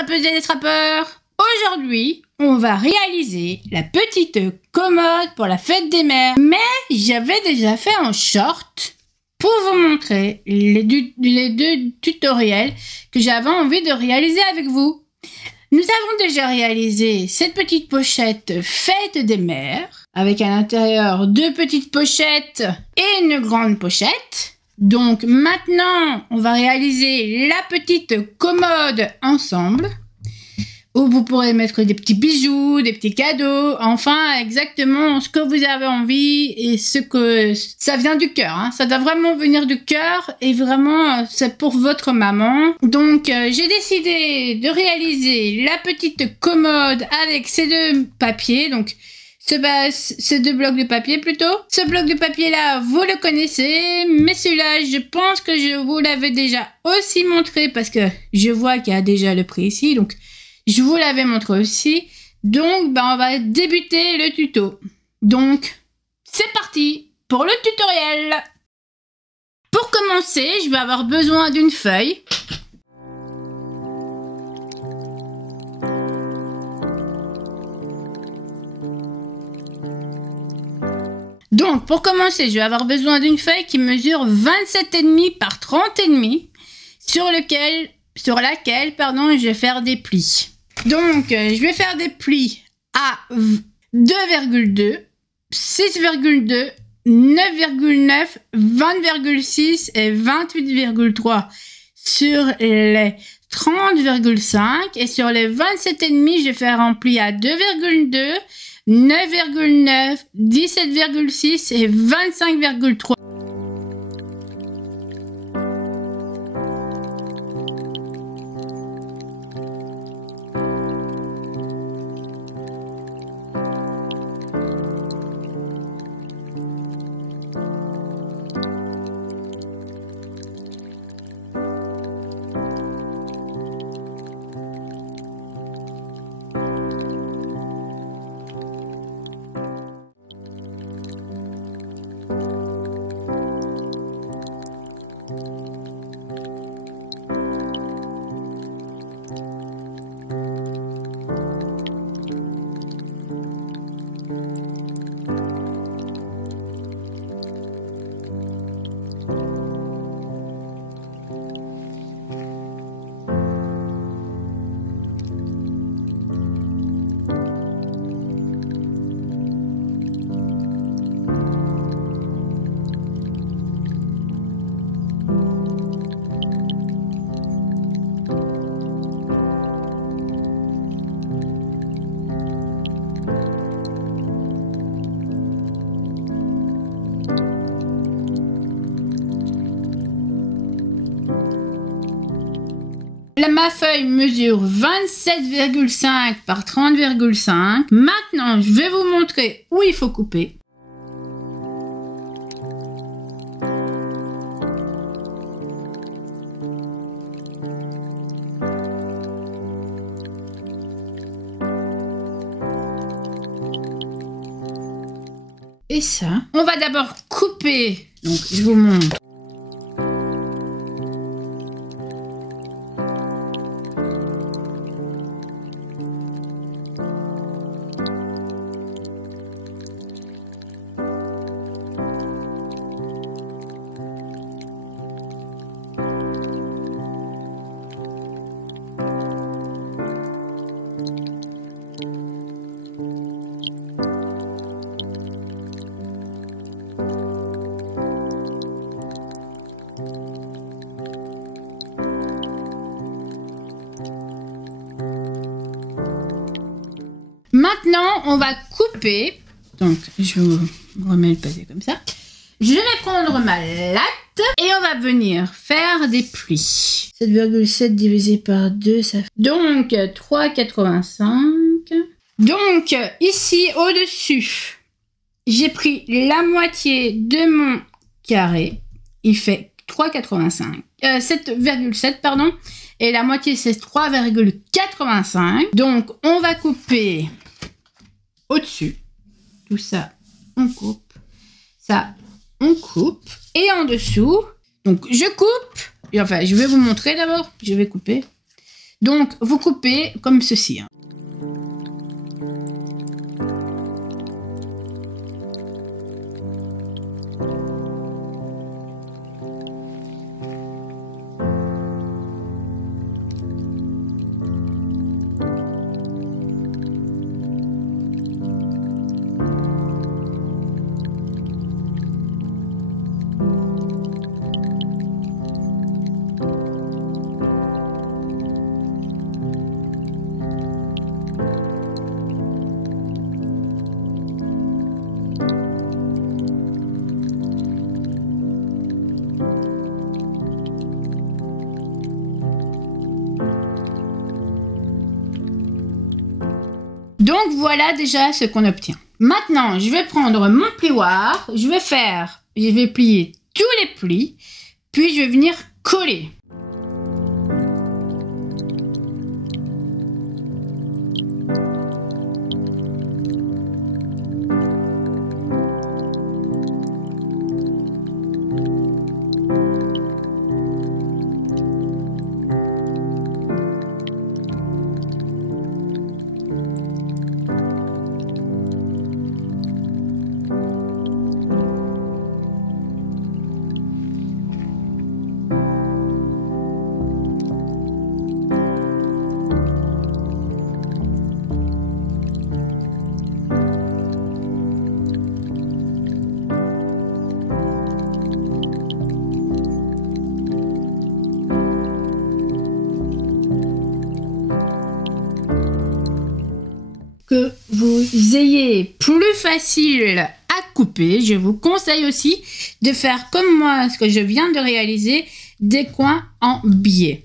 trappeuses et les trappeurs, aujourd'hui, on va réaliser la petite commode pour la fête des mères. Mais j'avais déjà fait un short pour vous montrer les deux tutoriels que j'avais envie de réaliser avec vous. Nous avons déjà réalisé cette petite pochette fête des mères avec à l'intérieur 2 petites pochettes et une grande pochette. Donc maintenant, on va réaliser la petite commode ensemble où vous pourrez mettre des petits bijoux, des petits cadeaux, enfin exactement ce que vous avez envie et ce que ça vient du cœur. Hein. Ça doit vraiment venir du cœur et vraiment c'est pour votre maman. Donc j'ai décidé de réaliser la petite commode avec ces 2 papiers. Donc ces 2 blocs de papier plutôt. Ce bloc de papier là, vous le connaissez, mais celui-là, je pense que je vous l'avais déjà aussi montré parce que je vois qu'il y a déjà le prix ici, donc je vous l'avais montré aussi. Donc, on va débuter le tuto. Donc, c'est parti pour le tutoriel. Pour commencer, je vais avoir besoin d'une feuille. Donc, pour commencer, je vais avoir besoin d'une feuille qui mesure 27,5 par 30,5 sur laquelle, je vais faire des plis. Donc, je vais faire des plis à 2,2, 6,2, 9,9, 20,6 et 28,3 sur les 30,5 et sur les 27,5, je vais faire un pli à 2,2, 9,9, 17,6 et 25,3. Ma feuille mesure 27,5 par 30,5. Maintenant, je vais vous montrer où il faut couper. Et ça, on va d'abord couper. Donc, je vous montre. Maintenant, on va couper. Donc, je vous remets le papier comme ça. Je vais prendre ma latte et on va venir faire des plis. 7,7 divisé par 2, ça fait... Donc, 3,85. Donc, ici, au-dessus, j'ai pris la moitié de mon carré. Il fait 3,85. 7,7, pardon. Et la moitié, c'est 3,85. Donc, on va couper au-dessus. Tout ça, on coupe. Ça, on coupe. Et en dessous, donc je coupe. Et enfin, je vais vous montrer d'abord. Je vais couper. Donc, vous coupez comme ceci. Donc voilà déjà ce qu'on obtient. Maintenant, je vais prendre mon plioir, je vais plier tous les plis, puis je vais venir coller. Que vous ayez plus facile à couper, je vous conseille aussi de faire comme moi, ce que je viens de réaliser, des coins en biais.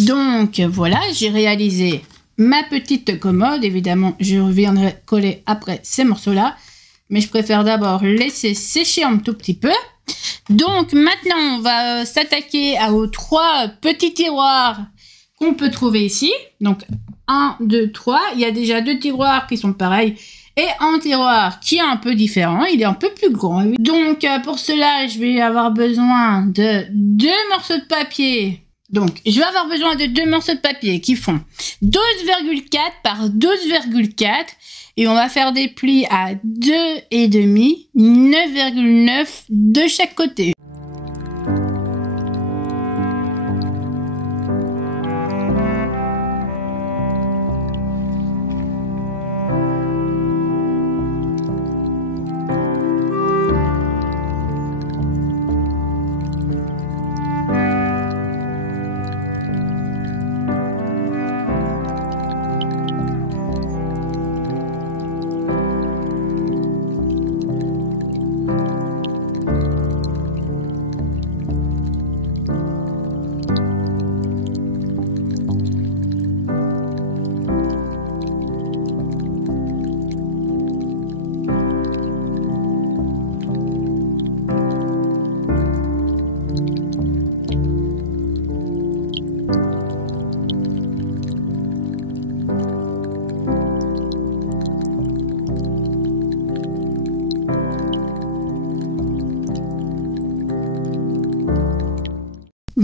Donc voilà, j'ai réalisé ma petite commode. Évidemment, je reviendrai coller après ces morceaux-là. Mais je préfère d'abord laisser sécher un tout petit peu. Donc maintenant, on va s'attaquer aux 3 petits tiroirs qu'on peut trouver ici. Donc 1, 2, 3. Il y a déjà 2 tiroirs qui sont pareils. Et un tiroir qui est un peu différent. Il est un peu plus grand. Donc pour cela, je vais avoir besoin de 2 morceaux de papier. Donc, je vais avoir besoin de 2 morceaux de papier qui font 12,4 par 12,4 et on va faire des plis à 2,5, 9,9 de chaque côté.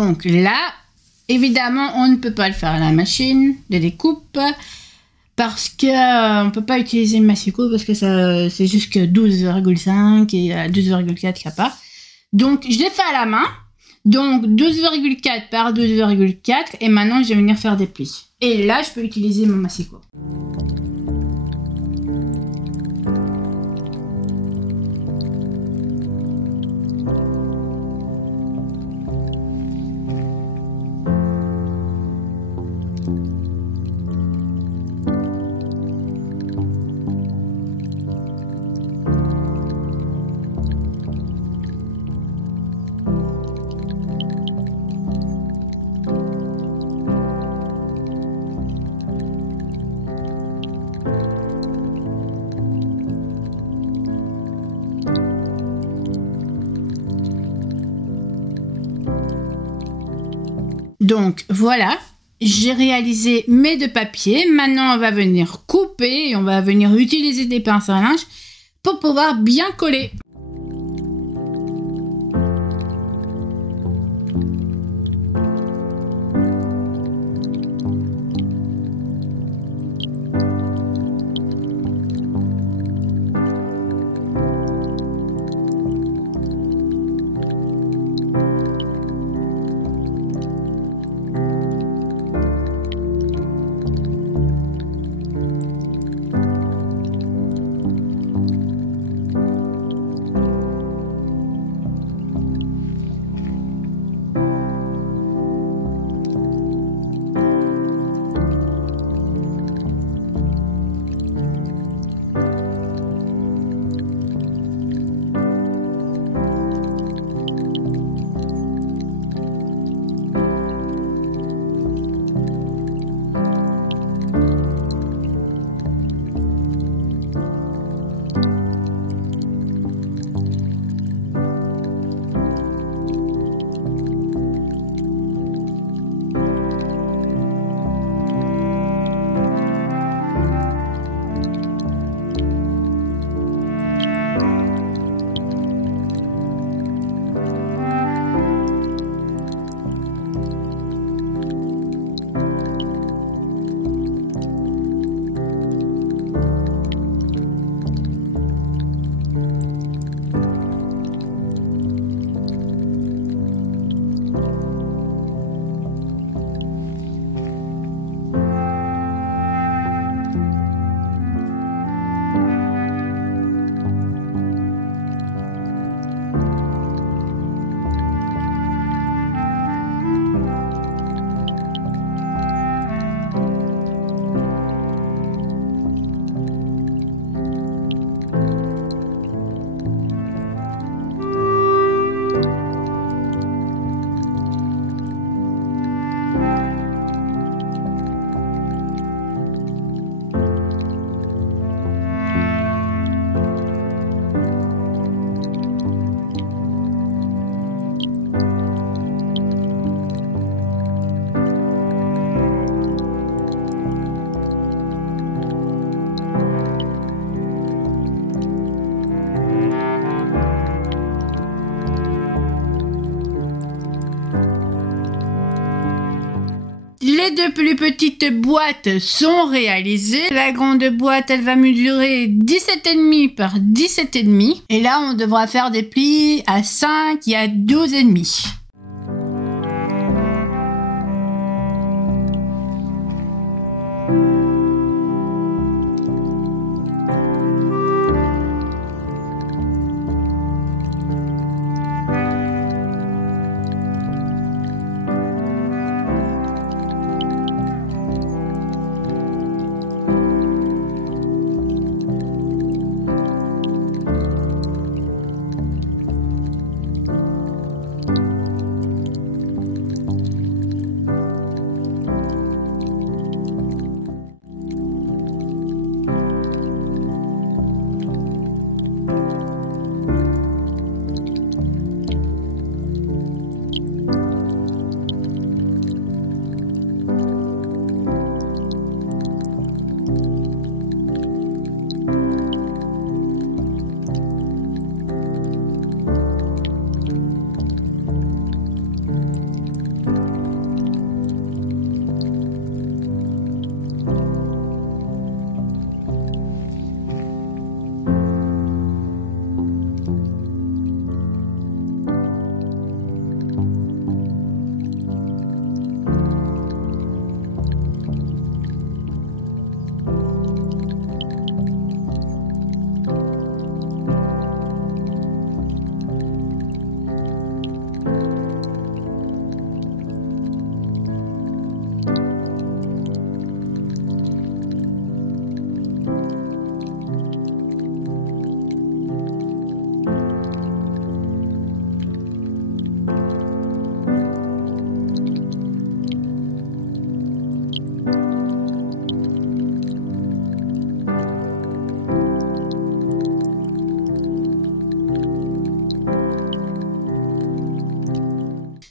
Donc là, évidemment, on ne peut pas le faire à la machine de découpe parce que on peut pas utiliser une massicot parce que ça c'est jusque 12,5 et 12,4 qu'il n'y a pas. Donc je l'ai fait à la main. Donc 12,4 par 12,4 et maintenant je vais venir faire des plis. Et là, je peux utiliser mon massicot. Donc voilà, j'ai réalisé mes deux papiers. Maintenant, on va venir couper et on va venir utiliser des pinces à linge pour pouvoir bien coller. Les deux plus petites boîtes sont réalisées. La grande boîte, elle va mesurer 17,5 par 17,5. Et là, on devra faire des plis à 5 et à 12,5.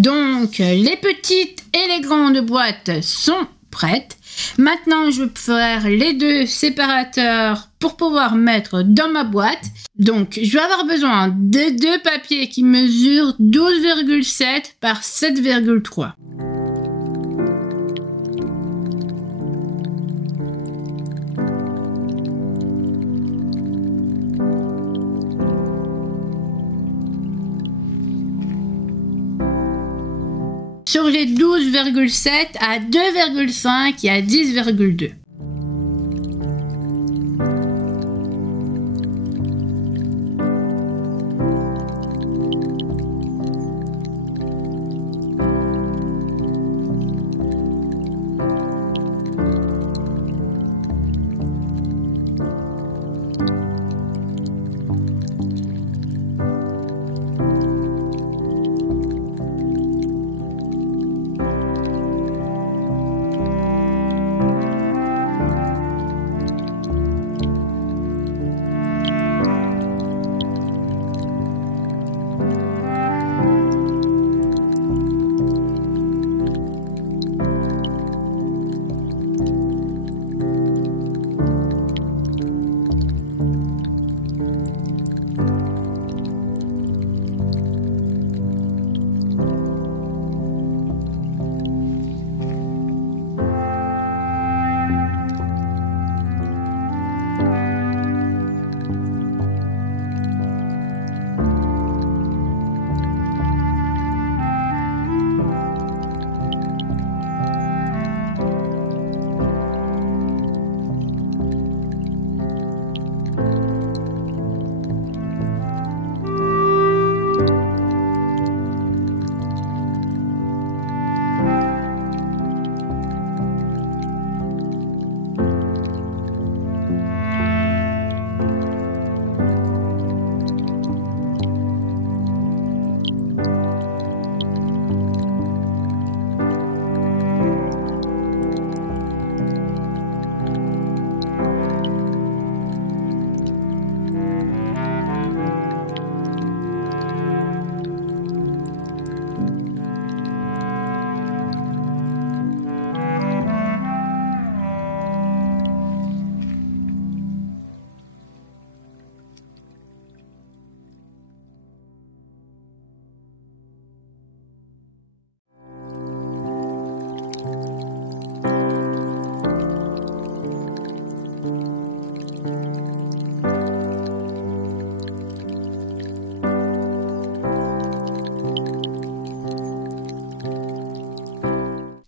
Donc, les petites et les grandes boîtes sont prêtes. Maintenant, je vais faire les deux séparateurs pour pouvoir mettre dans ma boîte. Donc, je vais avoir besoin de deux papiers qui mesurent 12,7 par 7,3. Sur les 12,7 à 2,5 et à 10,2.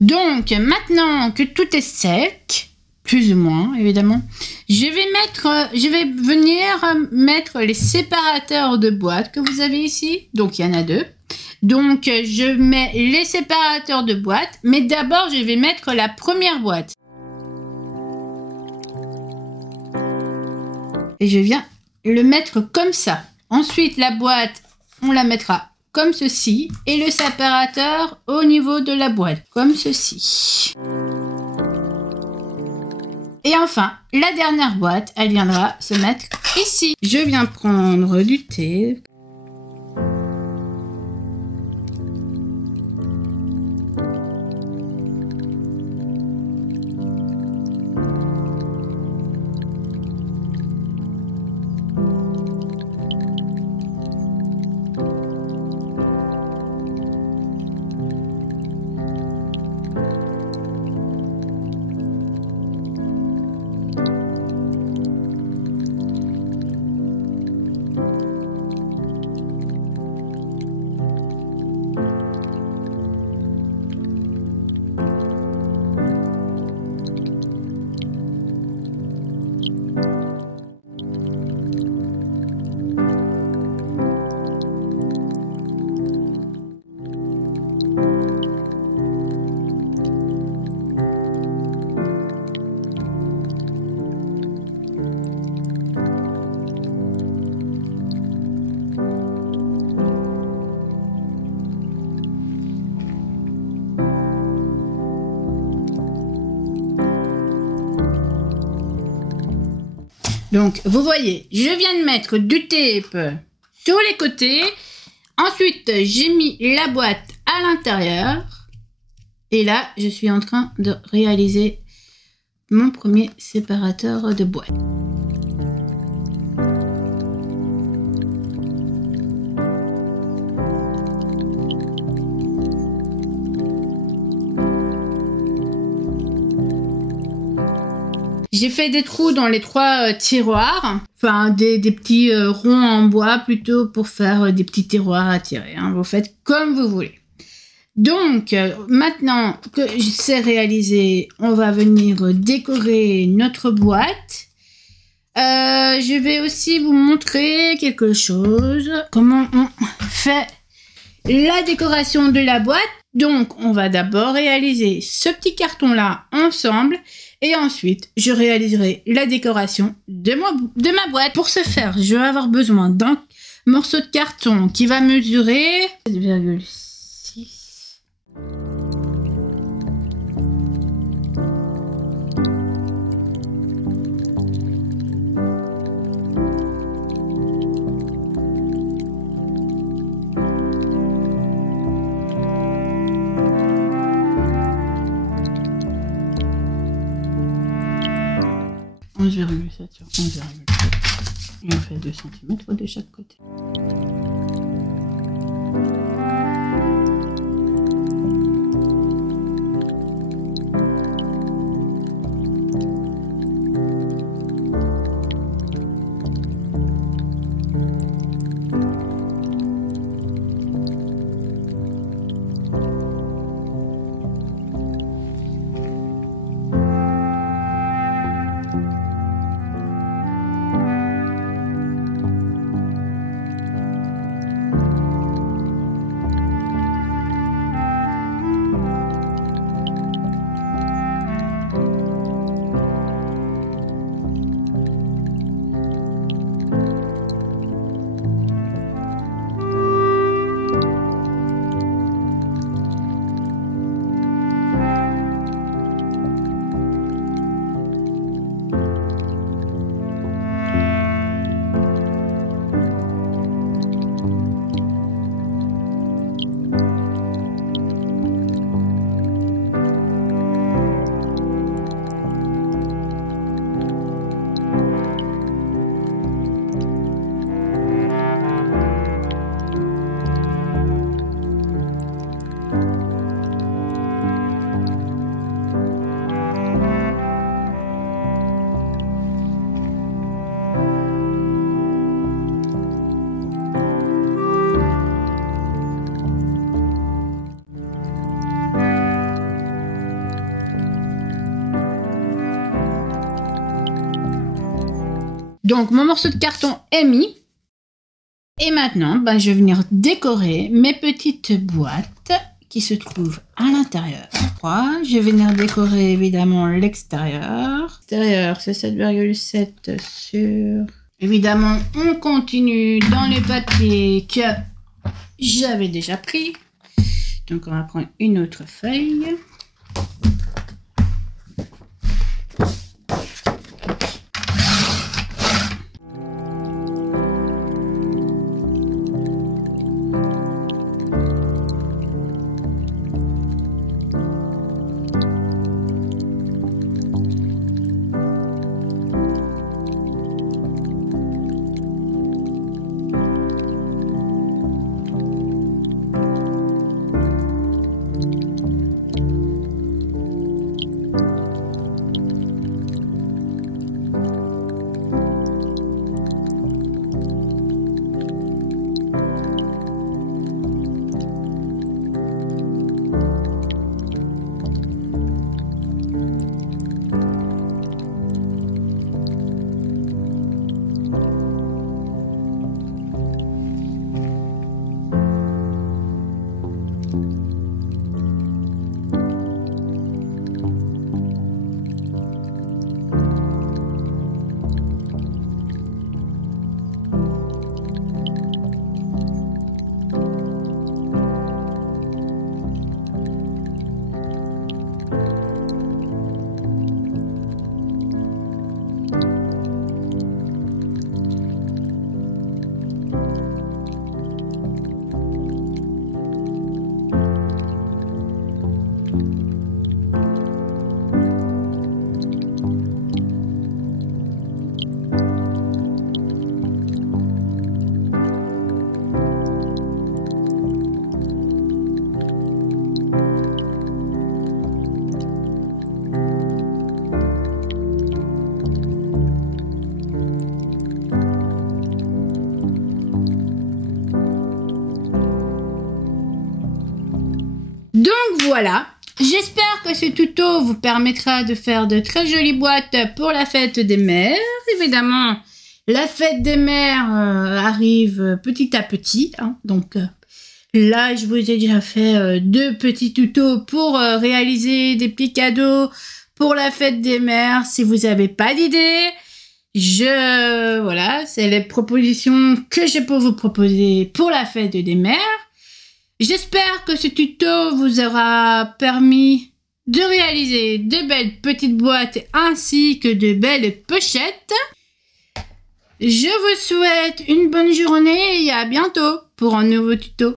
Donc, maintenant que tout est sec, plus ou moins, évidemment, je vais venir mettre les séparateurs de boîtes que vous avez ici. Donc, il y en a deux. Donc, je mets les séparateurs de boîtes, mais d'abord, je vais mettre la première boîte. Et je viens le mettre comme ça. Ensuite, la boîte, on la mettra comme ceci, et le séparateur au niveau de la boîte, comme ceci. Et enfin, la dernière boîte, elle viendra se mettre ici. Je viens prendre du thé. Donc, vous voyez, je viens de mettre du tape sur les côtés. Ensuite, j'ai mis la boîte à l'intérieur. Et là, je suis en train de réaliser mon premier séparateur de boîte. J'ai fait des trous dans les 3 tiroirs, enfin des petits ronds en bois plutôt pour faire des petits tiroirs à tirer. Hein. Vous faites comme vous voulez. Donc, maintenant que c'est réalisé, on va venir décorer notre boîte. Je vais aussi vous montrer quelque chose. Comment on fait la décoration de la boîte. Donc, on va d'abord réaliser ce petit carton-là ensemble. Et ensuite, je réaliserai la décoration de ma boîte. Pour ce faire, je vais avoir besoin d'un morceau de carton qui va mesurer 7,6. « 11,7 sur 11,7 et on fait 2 cm de chaque côté. Donc, mon morceau de carton est mis. Et maintenant, je vais venir décorer mes petites boîtes qui se trouvent à l'intérieur. Je vais venir décorer évidemment l'extérieur. L'extérieur, c'est 7,7 sur... Évidemment, on continue dans les papiers que j'avais déjà pris. Donc, on va prendre une autre feuille. Donc voilà, j'espère que ce tuto vous permettra de faire de très jolies boîtes pour la fête des mères. Évidemment, la fête des mères arrive petit à petit, hein, donc là, je vous ai déjà fait 2 petits tutos pour réaliser des petits cadeaux pour la fête des mères. Si vous n'avez pas d'idée, voilà, c'est les propositions que j'ai pour vous proposer pour la fête des mères. J'espère que ce tuto vous aura permis de réaliser de belles petites boîtes ainsi que de belles pochettes. Je vous souhaite une bonne journée et à bientôt pour un nouveau tuto.